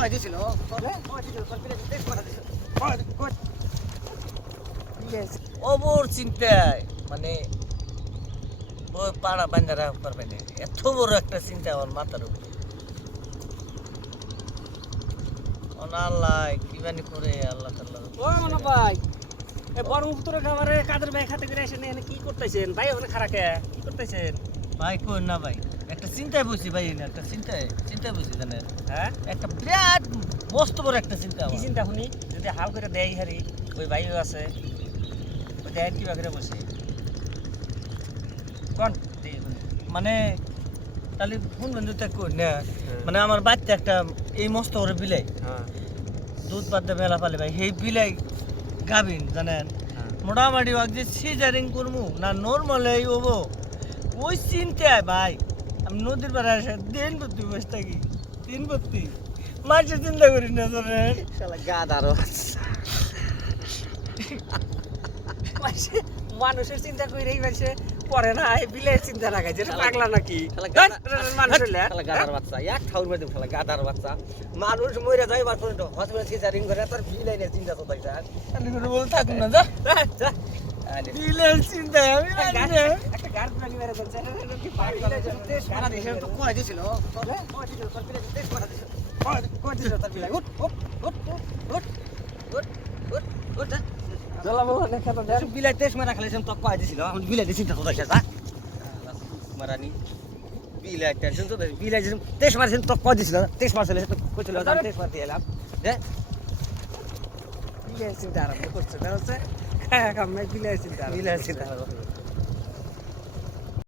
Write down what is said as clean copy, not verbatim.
কয় দিছিল কয় দিছিল তেজ করা দিছিল অবর চিন্তায় মানে ওই পাড়া বান্ধা রাখ পারবে না, এত বড় একটা চিন্তা আমার মাথার উপরে। আল্লাহ কি জানি করে আল্লাহ তাআলা। ও মনে ভাই এই বরমপুর খাবারে কাদের ভাই খাতে করে এসে এখানে কি করতেছেন ভাই? ওখানে খারাকে কি করতেছেন ভাই কই না ভাই, একটা চিন্তায় বসি ভাই, না একটা চিন্তায় বসি জানেন, হ্যাঁ? একটা বিরাট মস্ত বড় একটা চিন্তা কি আমার। চিন্তা শুনি? যদি হাল করে দেয় হারি ওই ভাইও আছে, ওই দেয় কিবা করে বসে কোন মানে তাহলে কোন বন্ধুটা কই না, মানে আমার বাচ্চা একটা এই মস্ত বড় বিলাই হ্যাঁ দুধ পাতে মেলা পালে ভাই, সেই বিলাই গাবিন জানেন, মোটামুটি যে সিজারিং করবো না নর্মাল এই হবো ওই চিন্তায় ভাই আমি নদীর পাড়ে আসে দিন ভর্তি বসে থাকি, দিন ভর্তি মাঝে চিন্তা করি না জানেন। শালা গাদারও মানুষের চিন্তা করে এই মানুষে পড়ে না, এই বিলের চিন্তা রাখায় যেটা পাগলা নাকি শালা মানুষ হইলে শালা গাদার বাচ্চা এক ঠাউর মধ্যে শালা গাদার বাচ্চা মানুষ মরে যায় বার পর্যন্ত হসপিটাল সিজারিং করে তার বিলাই চিন্তা তো তাই স্যার আমি করে বলে থাকুন না যা যা বিলের চিন্তায় আমি জানি না। একটা গার্ড লাগি মেরে বলছে কি তেজ করা দিছিল তো কয় দিছিল কয় দিছিল তোর বিলাই তেজ করা দিছিল কয় দিছিল তোর বিলাই উঠ উঠ উঠ উঠ উঠ উঠ উঠ যা জলা বলা লেখা তো দেন বিলাই তেজ মারা খাইছিলাম তো কয় দিছিল এখন বিলাই চিন্তা তো তাই স্যার মারানি বিলাই টেনশন তো বিলাই তেজ মারছেন তো কয় দিছিল তেজ মারছিল তো কইছিল তেজ মারতে এলাম যে বিলের চিন্তা আরম্ভ করছে, তার হচ্ছে খায়া কাম নাই বিলের চিন্তা বিলাই চিন্তা